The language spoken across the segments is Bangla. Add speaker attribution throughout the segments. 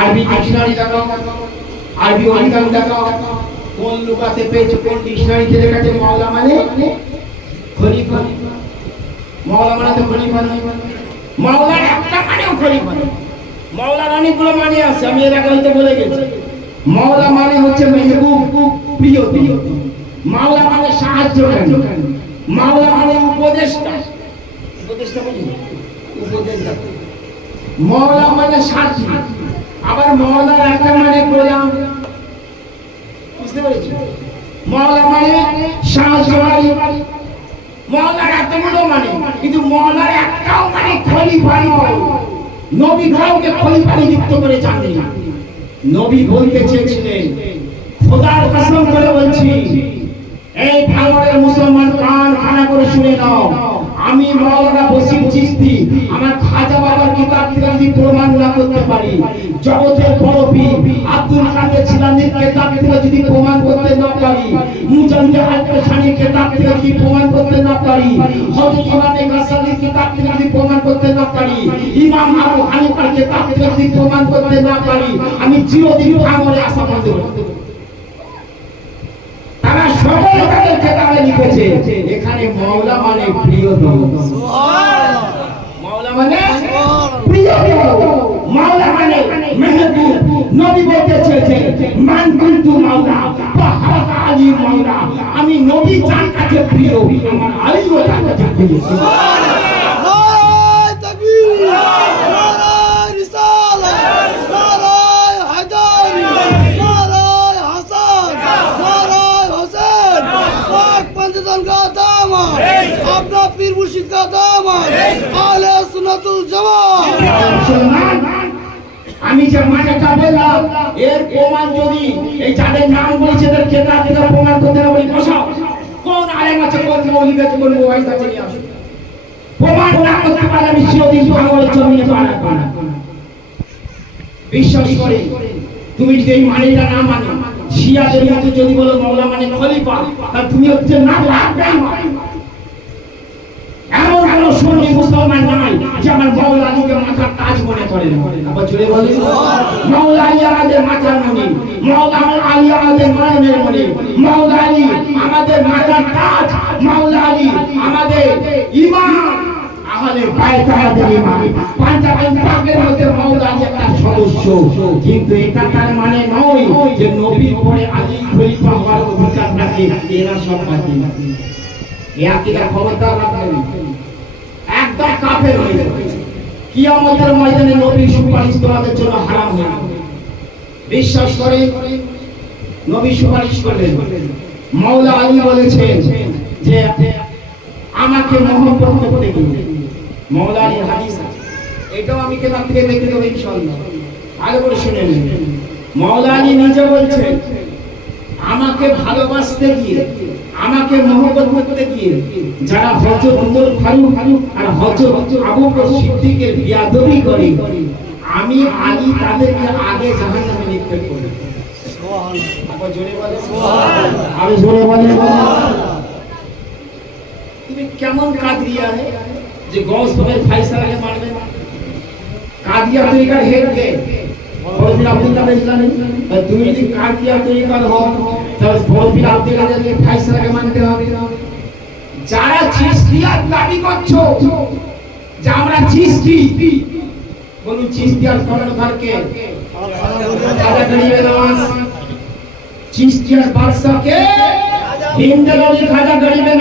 Speaker 1: আরবি ডিকশনারি দেখাও আরবি অধিকার দেখাও কোন লুকাতে পেয়েছে, কোন ডিকশনারিতে লেখা আছে মাওলা মানে? খলিফা। মাওলা মানে তো খলিফা নয়। মাওলার একটা মানেও খলিফা নয়। মাওলার অনেকগুলো মানে আছে, আমি এর আগে হয়তো বলে গেছি। মাওলা মানে হচ্ছে মেহবুব প্রিয় প্রিয় মাওলা মানে সাহায্যকারী। মাওলা মানে উপদেষ্টা। উপদেষ্টা বুঝি উপদেষ্টা। মাওলা মানে সাথী। আবার মাওলার একটা মানে গোলাম বুঝতে পেরেছি মাওলা মানে মহলার মানে কিন্তু মহলার একটাও মানে খলিফা নয়। নবী কাউকে খলিফা নিযুক্ত করে জানেন নবী বলতে চেয়েছিলেন, খোদার কসম করে বলছি, এই ভাঙড়ের মুসলমান কান খানা করে শুনে নাও। আমি মাওলানা বসির চিস্তি আমার করতে পারি। জগতের বড় পীর আব্দুল কাদের জিলানীর কিতাব থেকে যদি প্রমাণ করতে না পারি মুজাহিদ আল-কাশানির কিতাব থেকে যদি প্রমাণ করতে না পারি হযরত ইমাম গাসালির কিতাব থেকে যদি প্রমাণ করতে না পারি ইমাম আবু হানিফার কিতাব থেকে যদি প্রমাণ করতে না পারি আমি চিরদিন ভাঙড়ে আসা বন্ধ তারা সবাই তাদের কেতাবে লিখেছে এখানে মাওলা মানে প্রিয় মাওলা মানে প্রিয় মাওলা মানে মেহবুব নবী বলতে চেয়েছে মান কুনতু মাওলা ফাহাদা আলী মাওলা। আমি নবী যার কাছে প্রিয় আমার আলীও তার কাছে প্রিয়।
Speaker 2: নারায় তাকবীর। নারায় রিসালাত। নারায় হায়দারি নারায় হাসান।
Speaker 1: নিচে মাজাটা বললাম এর প্রমাণ যদি এই চাঁদের নাম বলছে এদের কেতাব থেকে প্রমাণ করতে হবে বসাও। কোন আলেম আছে, কোন মৌলিক আছে কোন মোবাইল আছে নিয়ে আসো। প্রমাণ না করতে পারলে আমি চিরদিন পাগলের জমিনে পাড়া পারা বিশ্বাস করে, তুমি যদি এই মানিটা না মানো, শিয়াদের মধ্যে যদি বলো মৌলা মানে খলিফা, তা তুমি হচ্ছে না লাগবে কোন সুন্নি মুসলমান নাই যে আমার মৌলা আলীকে মাথার তাজ মনে করে না। আবার বলে মৌলা আলী আমাদের মাথার মনি মৌলা আলী আমাদের নয়নের মনি মৌলা আলী আমাদের মাথার তাজ মৌলা আলী আমাদের ইমাম আমাদের পাঞ্জাবের পাকের মধ্যে মৌলা আলী একটা সদস্য, কিন্তু এটা তার মানে নয় যে পরে আলী খলিফা হওয়ার অধিকার রাখে এরা সব একদম কাফের হয়ে যাবে। কিয়ামতের ময়দানে নবীর সুপারিশ তোমাদের জন্য হারাম হয়ে যাবে। বিশ্বাস করে, নবী সুপারিশ করলেন। মাওলা আলী বলেছেন যে, আমাকে মহব্বত করতে গিয়ে। মাওলা আলী হাদিস এটাও আমি কেতাব থেকে দেখে দেবো ইনশাআল্লাহ। ভালো করে শুনে নেবেন মাওলা আলী নিজে বলছেন, আমাকে ভালোবাসতে গিয়ে আমাকে মহব্বত করতে গিয়ে যারা হযরত উমর ফারুক আর হযরত আবু বকর সিদ্দিকের বিয়াদবি করে আমি আলী তাদেরকে আগে জাহান্নামে নিক্ষেপ করি। আবার জোরে বলে আরও জোরে বলে তুমি কেমন কাদরিয়া হে? যে গৌস পাকের ফাইসালাকে মানবে না? কাদিয়া তরিকার হেড কে? তুমি যদি কাদিয়া তরিকার হও তাহলে করছ, যে আমরা খাজা গরিবে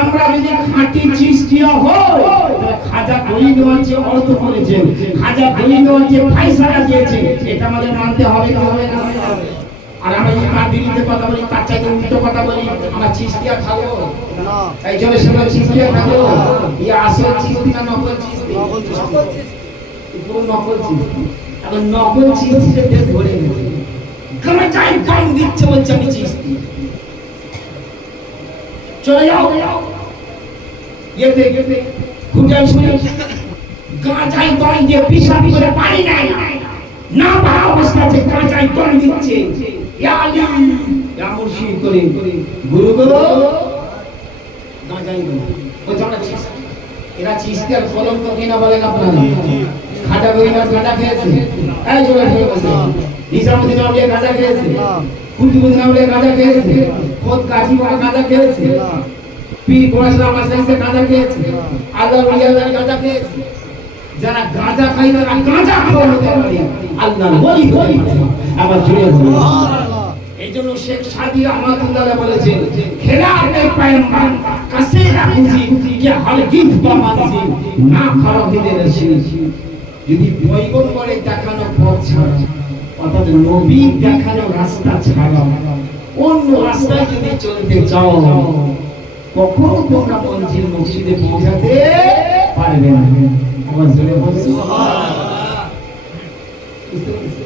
Speaker 1: আমরা যদি খাঁটি চিস্তিয়া হই খাজা গরিব যে অর্থ করেছেন খাজা গরিব যে ফাইসালা দিয়েছে। এটা আমাদের মানতে হবে না হবে না? আর আমরা যদি তার বিরুদ্ধে কথা বলি তার চাইতে উল্টো কথা বলি। আমরা চিস্তিয়া খাব। এই জন্য সেগুলো চিস্তিয়া খাব। ইয়ে আসল চিস্তি না নকল চিস্তি। পুরো নকল চিস্তি। এখন নকল চিস্তিতে দেশ ভরে গেছে কামে চাই কম দিচ্ছে বলছে আমি চিস্তি? চলে যাও। ইয়েতে খুঁজে শুনে। গাঁজাই দল দিয়ে পিসাব করে পানি নাই না। পারা অবস্থা আছে গাঁজাই দল দিচ্ছে। ইয়া আলী ইয়া মুর্শিদ করে গুরু গুরু গাঁজাই দল বলছে আমরা চিস্তি এরা চিস্তি আর কলম তো কিনা বলেন আপনারা? খাজা গরিনাথ গাঁজা খেয়েছে? এই জোরে জোরে বলছে নিজামুদ্দিন আউলিয়া গাঁজা খেয়েছে? কুতুবুদ্দিন আউলিয়া গাঁজা খেয়েছে? খোদ কাজী বাবা গাঁজা খেয়েছে? পীর কোরাসলাম আসাইসে গাঁজা খেয়েছে? আল্লাহ ওলি আল্লাহ গাঁজা খেয়েছে? যারা গাঁজা খাই তারা গাঁজা খাওয়া হতে পারে। আল্লাহ আবার জুড়ে। এই জন্য শেখ সাদি রহমাতুল্লাহ বলেছেন খেলার নেই পায়ম্বার কাছে রাখুছি কি হরগিজ বা মানসি না খারাপ হইতে রসি যদি পয়গম্বরে দেখানো পথ ছাড়া অর্থাৎ নবী দেখানো রাস্তা ছাড়া অন্য রাস্তায় যদি চলতে চাও কখনো তোমরা মঞ্জিল মসজিদে পৌঁছাতে পারবে না। আমার জোরে বলছি বুঝতে পেরেছ?